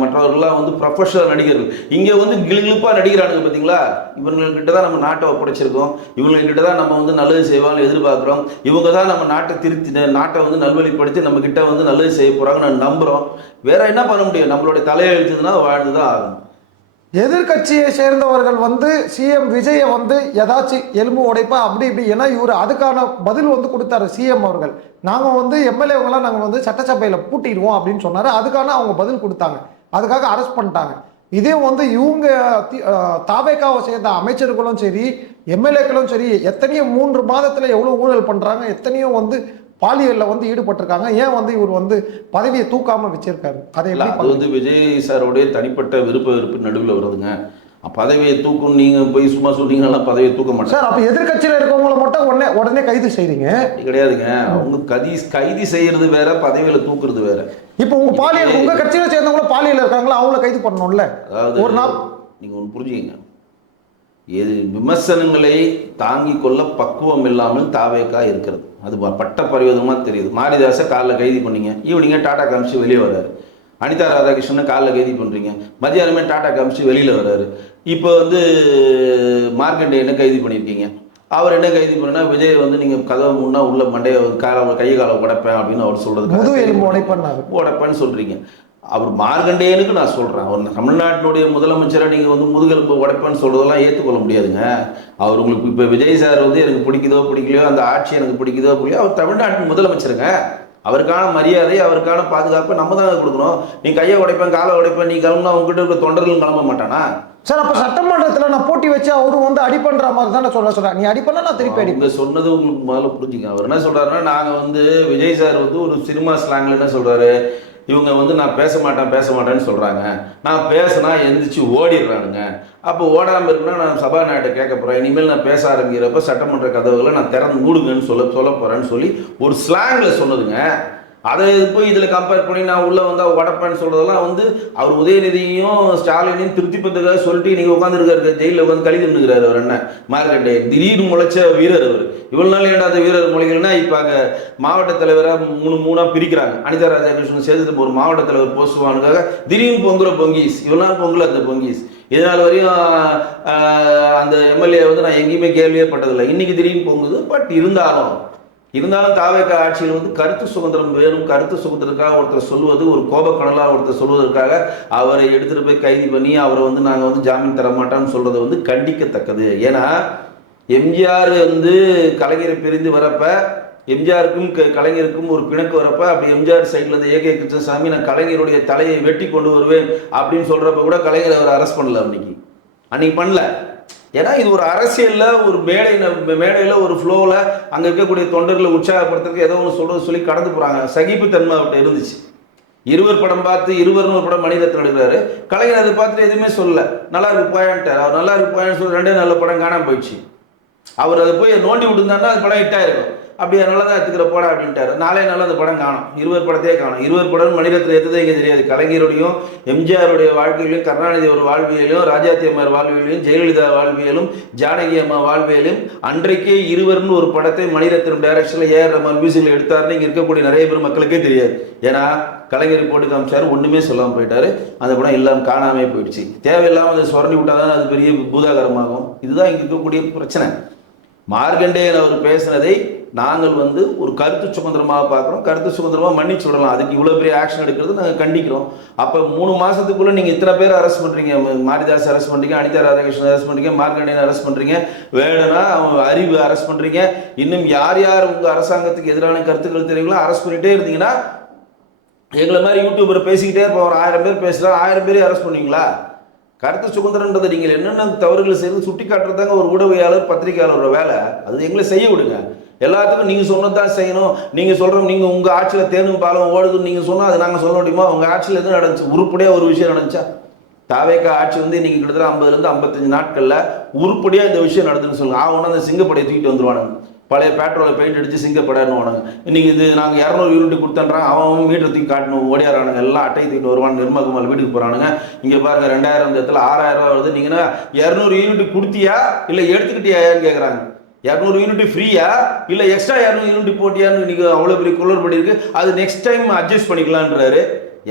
மற்றவர்கள்லாம் ப்ரொஃபஷனல் நடிகர்கள். இங்கே கிளிகிளிப்பாக நடிக்கிறானுங்க பார்த்தீங்களா? இவங்கள்கிட்ட தான் நம்ம நாட்டை ஒப்படைச்சிருக்கோம். இவங்கள்கிட்ட தான் நம்ம நல்லது செய்வாங்கன்னு எதிர்பார்க்குறோம். இவங்க தான் நம்ம நாட்டை திருத்தி நாட்டை நல்வழிப்படுத்தி நம்ம கிட்ட நல்லது செய்ய போகிறாங்க நான் நம்புகிறோம். வேற என்ன பண்ண முடியும்? நம்மளுடைய தலையெழுத்துதுன்னா வாழ்ந்து தான் ஆகணும். எதிர்கட்சியை சேர்ந்தவர்கள் சிஎம் விஜயை ஏதாச்சும் எலும்பு உடைப்பா அப்படி இப்படி, ஏன்னா இவர் அதுக்கான பதில் கொடுத்தாரு சிஎம் அவர்கள். நாங்கள் எம்எல்ஏவங்களாம் நாங்கள் சட்டசபையில் பூட்டிடுவோம் அப்படின்னு சொன்னார். அதுக்கான அவங்க பதில் கொடுத்தாங்க, அதுக்காக அரெஸ்ட் பண்ணிட்டாங்க. இதே இவங்க தாவேகாவை சேர்ந்த அமைச்சர்களும் சரி எம்எல்ஏக்களும் சரி எத்தனையோ 3 மாதத்தில் எவ்வளோ ஊழல் பண்ணுறாங்க, எத்தனையோ பாலியலில் ஈடுபட்டிருக்காங்க. ஏன் இவர் பதவியை தூக்காமல் வச்சிருக்காரு? அதை அது விஜய் சாரோடைய தனிப்பட்ட விருப்ப வெறுப்பு நடுவில் வருதுங்க. பதவியை தூக்கும் நீங்கள் போய் சும்மா சொல்றீங்கன்னா பதவியை தூக்க மாட்டேன் சார். அப்ப எதிர்கட்சியில இருக்கவங்கள மட்டும் உடனே கைது செய்றீங்க? அப்படி கிடையாதுங்க. அவங்க கைது செய்யறது வேற, பதவியில தூக்குறது வேற. இப்போ உங்க கட்சியில சேர்ந்தவங்கள பாலியல் இருக்காங்களா, அவங்கள கைது பண்ணணும்ல? அதாவது ஒரு நாள் நீங்க ஒன்று புரிஞ்சுக்கங்க, விமர்சனங்களை தாங்கிக் கொள்ள பக்குவம் இல்லாமல் தாவேக்கா இருக்கிறது. அது பட்ட பரிவதமா தெரியுது. மாரிதாசை காலைல கைது பண்ணீங்க, ஈவினிங்க டாடா காமிச்சு வெளியே வர்றாரு. அனிதா ராதாகிருஷ்ணனை காலைல கைது பண்ணுறீங்க, மத்தியானமே டாடா காமிச்சு வெளியில் வர்றாரு. இப்போ மார்க்கண்டேயனை கைது பண்ணியிருக்கீங்க. அவர் என்ன கைது பண்ணா, விஜய் நீங்கள் கதவை முன்னா உள்ள மண்டையை கையை காலை உடைப்பேன் அப்படின்னு அவர் சொல்றது உடைப்பேன்னு சொல்றீங்க. அவர் மார்க்கண்டேயனுக்கு நான் சொல்றேன், அவர் தமிழ்நாட்டினுடைய முதலமைச்சரை நீங்க முதுகெலும்பு உடைப்பேன்னு சொல்றதெல்லாம் ஏற்றுக்கொள்ள முடியாதுங்க. அவர் உங்களுக்கு இப்போ விஜய் சார் எனக்கு பிடிக்குதோ பிடிக்கலையோ, அந்த ஆட்சி எனக்கு பிடிக்குதோ பிடிக்கலையோ, அவர் தமிழ்நாட்டின் முதலமைச்சருங்க. அவருக்கான மரியாதை, அவருக்கான பாதுகாப்பை நம்ம தான் கொடுக்கணும். நீ கையை உடைப்பேன் காலை உடைப்பேன் நீ கிளம்புனா உங்ககிட்ட இருக்க தொண்டர்களும் கிளம்ப மாட்டானா? சார், அப்ப சட்டமன்றத்துல நான் போட்டி வச்சு அவரு அடி பண்ற மாதிரி தானே சொல்றேன். நீ அடி பண்ணா நான் திருப்பி அடி. சொன்னது உங்களுக்கு முதல்ல புரிஞ்சுங்க. அவர் என்ன சொல்றாருன்னா, நாங்க விஜய் சார் ஒரு சினிமா ஸ்லாங்ல என்ன சொல்றாரு, இவங்க நான் பேச மாட்டேன்னு சொல்றாங்க, நான் பேசினா எந்திரிச்சு ஓடிடுறானுங்க. அப்போ ஓடாமல் இருக்குன்னா நான் சபாநாயகர்கிட்ட கேட்க போறேன், இனிமேல் நான் பேச ஆரம்பிக்கிறப்ப சட்டமன்ற கதவுகளை நான் திறந்து மூடுங்கன்னு சொல்ல போறேன்னு சொல்லி ஒரு ஸ்லாங்ல சொன்னதுங்க. அதை போய் இதில் கம்பேர் பண்ணி நான் உள்ளே உடப்பேன்னு சொல்கிறதெல்லாம் அவர் உதயநிதியும் ஸ்டாலினையும் திருப்திப்பதுக்காக சொல்லிட்டு நீங்கள் உட்காந்துருக்காரு, ஜெயிலில் உட்காந்து கழிதுன்னுக்கிறாரு. அவர் என்ன மார்க்கண்டேயன் திடீர்னு முளைச்ச வீரர் அவர். இவ்வளோ நாள் ஏன்டா அந்த வீரர் முளைக்கலன்னா, இப்போ அங்கே மாவட்ட தலைவராக மூணாக பிரிக்கிறாங்க. அனிதா ராதாகிருஷ்ணன் சேர்த்து ஒரு மாவட்ட தலைவர் போஸ்டுவானுக்காக திடீர்னு பொங்குற பொங்கீஸ், இவ்வளோ நாள் பொங்கல அந்த பொங்கீஸ். இதனால் வரையும் அந்த எம்எல்ஏ நான் எங்கேயுமே கேள்வியே பட்டதில்லை, இன்னைக்கு திடீர்னு பொங்குது. பட் இருந்தாலும் தாவேக்கா ஆட்சியில் கருத்து சுதந்திரம் வேணும், கருத்து சுதந்திரத்துக்காக ஒருத்தர் சொல்லுவது, ஒரு கோபக்கடலாக ஒருத்தர் சொல்வதற்காக அவரை எடுத்துகிட்டு போய் கைது பண்ணி அவரை நாங்கள் ஜாமீன் தர மாட்டோம்னு சொல்றது கண்டிக்கத்தக்கது. ஏன்னா எம்ஜிஆர் கலைஞரை பிரிந்து வரப்ப, எம்ஜிஆருக்கும் கலைஞருக்கும் ஒரு பிணக்கு வரப்ப, அப்படி எம்ஜிஆர் சைட்ல இருந்து ஏகே கிருஷ்ணசாமி நான் கலைஞருடைய தலையை வெட்டி கொண்டு வருவேன் அப்படின்னு சொல்றப்ப கூட கலைஞர் அவர் அரெஸ்ட் பண்ணல. அன்னைக்கு பண்ணல. ஏன்னா இது ஒரு அரசியல்ல ஒரு மேடையில ஒரு ஃப்ளோவில் அங்கே இருக்கக்கூடிய தொண்டர்களை உற்சாகப்படுத்துறதுக்கு ஏதோ ஒன்று சொல்றது சொல்லி கடந்து போறாங்க. சகிப்புத்தன்மை அவர்கிட்ட இருந்துச்சு. இருவர் படம் பார்த்து, இருவர்னு ஒரு படம் மணிரத்னம் எடுக்கிறாரு, கலைஞர் அதை பார்த்துட்டு எதுவுமே சொல்லல, நல்லா இருக்கு போயான்ட்டார். அவர் நல்லா இருக்கு போயான்னு சொல்லி 2 நல்ல படம் காணாம போயிடுச்சு. அவர் அதை போய் நோண்டி விட்டுருந்தாருன்னா அது படம் ஹிட் ஆயிருக்கும். அப்படி அதனால தான் எடுத்துக்கிற படம் அப்படின்ட்டாரு. 4 நாள் அந்த படம் காணும், 20 படத்தையே காணும். 20 படம் மணிரத்னம் எடுத்ததே இங்கே தெரியாது. கலைஞருடையும் எம்ஜிஆருடைய வாழ்க்கையிலும், கருணாநிதி ஒரு வாழ்வியலும், ராஜாத்தி அம்மார் வாழ்வியலும், ஜெயலலிதா வாழ்வியலும், ஜானகி அம்மா வாழ்வியலும், அன்றைக்கே இருவர்னு ஒரு படத்தை மணிரத்னம் டைரக்ஷன்ல ஏஆர் ரஹ்மான் மியூசிக்ல எடுத்தாருன்னு இங்கே இருக்கக்கூடிய நிறைய பேர் மக்களுக்கே தெரியாது. ஏன்னா கலைஞர் போட்டு காமிச்சாரு, ஒண்ணுமே சொல்லாமல் போயிட்டாரு. அந்த படம் இல்லாமல் காணாமே போயிடுச்சு. தேவையில்லாமல் அதை சொரண்டி விட்டாதான் அது பெரிய பூதாகரமாகும். இதுதான் இங்கே இருக்கக்கூடிய பிரச்சனை. மார்க்கண்டேயன் அவர் பேசினதை நாங்கள் ஒரு கருத்து சுதந்திரமாக பார்க்குறோம், கருத்து சுதந்திரமாக மன்னிச்சு விடலாம். அதுக்கு இவ்வளோ பெரிய ஆக்ஷன் எடுக்கிறது நாங்கள் கண்டிக்கிறோம். அப்போ 3 மாதத்துக்குள்ளே நீங்கள் இத்தனை பேர் அரெஸ்ட் பண்ணுறீங்க, மாரிதாஸ் அரெஸ்ட் பண்ணுறீங்க, அனிதா ராதாகிருஷ்ணன் அரெஸ்ட் பண்ணுறீங்க, மார்க்கண்டேயன் அரெஸ்ட் பண்ணுறீங்க, வேணும்னா அவன் அறிவு அரெஸ்ட் பண்ணுறீங்க, இன்னும் யார் யார் உங்கள் அரசாங்கத்துக்கு எதிரான கருத்துக்கள் தெரியுங்களோ அரெஸ்ட் பண்ணிகிட்டே இருந்தீங்கன்னா, எங்களை மாதிரி யூடியூபர் பேசிக்கிட்டே இருப்போம், ஒரு 1000 பேர் பேசுகிறா, 1000 பேரையும் அரெஸ்ட் பண்ணுவீங்களா? கருத்து சுதந்திரன்றதை நீங்கள் என்னென்ன தவறுகளை செய்து சுட்டி காட்டுறதாங்க ஒரு ஊடகவியாளர் பத்திரிகையாளரோட வேலை. அது எங்களை செய்ய விடுங்க. எல்லாத்துக்கும் நீங்கள் சொன்னதான் செய்யணும். நீங்கள் சொல்கிறோம், நீங்கள் உங்கள் ஆட்சியில் தேனும் பாலம் ஓடுதுன்னு நீங்கள் சொன்னால் அது நாங்கள் சொல்ல முடியுமா? உங்கள் ஆட்சியில் எதுவும் நடந்துச்சு? உருப்படியாக ஒரு விஷயம் நடந்துச்சா? தாவேக்கா ஆட்சி இன்னைக்கு கிட்டத்தட்ட 50 to 55 நாட்களில் உருப்படியாக இந்த விஷயம் நடந்துன்னு சொல்லுங்க. அந்த சிங்கப்படையை தூக்கிட்டு வந்துருவானுங்க. பழைய பெட்ரோலை பெயிண்ட் அடித்து சிங்கப்படான்னு வானுங்க. இன்னைக்கு இது நாங்கள் 200 யூனிட் கொடுத்தன்றான், அவன் மீட்டர் தூக்கி காட்டணும் ஓடியாரானுங்க. எல்லாம் அட்டை தூக்கிட்டு வருவான், நிர்மகுமார் வீட்டுக்கு போகிறானுங்க. இங்கே பாருங்க 2000 இடத்துல 6000 ரூபா வருது. நீங்கன்னா 200 யூனிட் கொடுத்தியா இல்லை எடுத்துக்கிட்டியான்னு கேட்குறாங்க. 200 யூனிட் ஃப்ரீயா இல்லை எக்ஸ்ட்ரா 200 யூனிட் போட்டியான்னு இன்னைக்கு அவ்வளோ பெரிய குளறுபடி இருக்கு. அது நெக்ஸ்ட் டைம் அட்ஜஸ்ட் பண்ணிக்கலான்றாரு.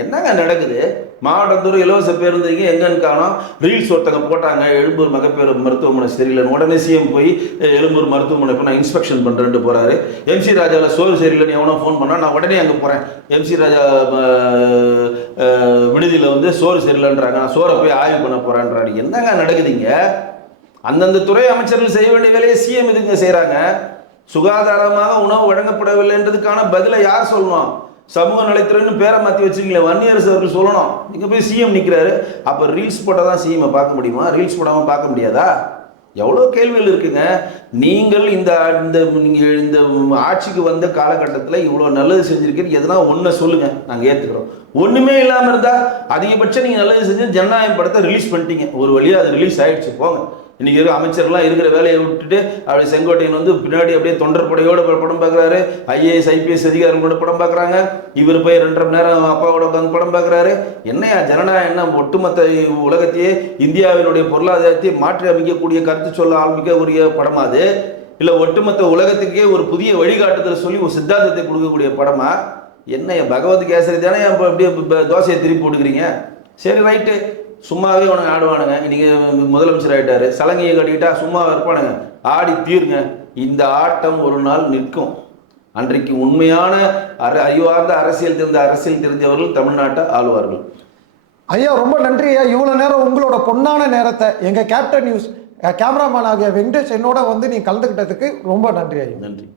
என்னங்க நடக்குது? மாவட்டத்தோறும் இலவச பேருந்துங்க எங்கன்னு காணோம். ரீல்ஸ் ஒருத்தங்க போட்டாங்க, எழும்பூர் மகப்பேறு மருத்துவமனை சரியில்லைன்னு. உடனே சிஎம் போய் எழும்பூர் மருத்துவமனை இப்போ நான் இன்ஸ்பெக்ஷன் பண்ணுறேன்ட்டு போகிறாரு. எம்சி ராஜாவில் சோறு சரியில்லைன்னு எவனோ ஃபோன் பண்ணால் நான் உடனே அங்கே போகிறேன். எம்சி ராஜா விடுதியில் சோறு சரியில்லைன்றாங்க, நான் சோறை போய் ஆய்வு பண்ண போகிறேன்றாரு. என்னங்க நடக்குதுங்க? அந்தந்த துறை அமைச்சர்கள் செய்ய வேண்டிய வேலையை சிஎம் இதுங்க செய்கிறாங்க. சுகாதாரமாக உணவு வழங்கப்படவில்லைன்றதுக்கான பதிலை யார் சொல்லணும்? சமூக நலத்துறைன்னு பேரை மாற்றி வச்சுருக்கீங்களே, வன்னியரசு அவர்கள் சொல்லணும். இங்கே போய் சிஎம் நிற்கிறாரு. அப்போ ரீல்ஸ் போட்டால் தான் சிஎம்மை பார்க்க முடியுமா? ரீல்ஸ் போடாமல் பார்க்க முடியாதா? எவ்வளோ கேள்விகள் இருக்குங்க. நீங்கள் இந்த நீங்கள் இந்த ஆட்சிக்கு வந்த காலகட்டத்தில் இவ்வளோ நல்லது செஞ்சுருக்கீங்க, எதனா ஒன்றை சொல்லுங்கள், நாங்கள் ஏற்றுக்கிறோம். ஒன்றுமே இல்லாமல் இருந்தால் அதிகபட்சம் நீங்கள் நல்லது செஞ்சு ஜனநாயகம் படத்தை ரிலீஸ் பண்ணிட்டீங்க, ஒரு வழியாக அது ரிலீஸ் ஆகிடுச்சு, போங்க. இன்றைக்கி இருக்க அமைச்சர்லாம் இருக்கிற வேலையை விட்டுட்டு அப்படி செங்கோட்டையன் வந்து பின்னாடி அப்படியே தொண்டர் படையோட படம் பார்க்குறாரு, IAS IPS அதிகாரிகளோட படம் பார்க்குறாங்க, இவர் போய் 2.5 மணி நேரம் அப்பாவோட உட்காந்து படம் பார்க்குறாரு. என்னையா ஜனநாயகம் என்ன? ஒட்டுமொத்த உலகத்தையே இந்தியாவினுடைய பொருளாதாரத்தை மாற்றி அமைக்கக்கூடிய கருத்து சொல்ல ஆரம்பிக்கக்கூடிய படமா அது? இல்லை ஒட்டுமொத்த உலகத்துக்கே ஒரு புதிய வழிகாட்டுதல் சொல்லி ஒரு சித்தாந்தத்தை கொடுக்கக்கூடிய படமா? என்னையா பகவத் கேசரி தானே அப்படியே தோசையை திருப்பி போட்டுக்கிறீங்க? சரி ரைட்டு, சும்மாவே உனக்கு ஆடுவானுங்க. இன்னைக்கு முதலமைச்சர் ஆகிட்டாரு, சலங்கையை கட்டிக்கிட்டா சும்மா இருப்பானுங்க, ஆடி தீருங்க. இந்த ஆட்டம் ஒரு நாள் நிற்கும். அன்றைக்கு உண்மையான அறிவார்ந்த அரசியல் தெரிந்தவர்கள் தமிழ்நாட்டை ஆளுவார்கள். ஐயா ரொம்ப நன்றி ஐயா. இவ்வளோ நேரம் உங்களோட பொன்னான நேரத்தை எங்கள் கேப்டன் நியூஸ் கேமராமேன் ஆகிய வெங்கடேஷ் என்னோட வந்து நீ கலந்துக்கிட்டதுக்கு ரொம்ப நன்றி ஐயா. நன்றி.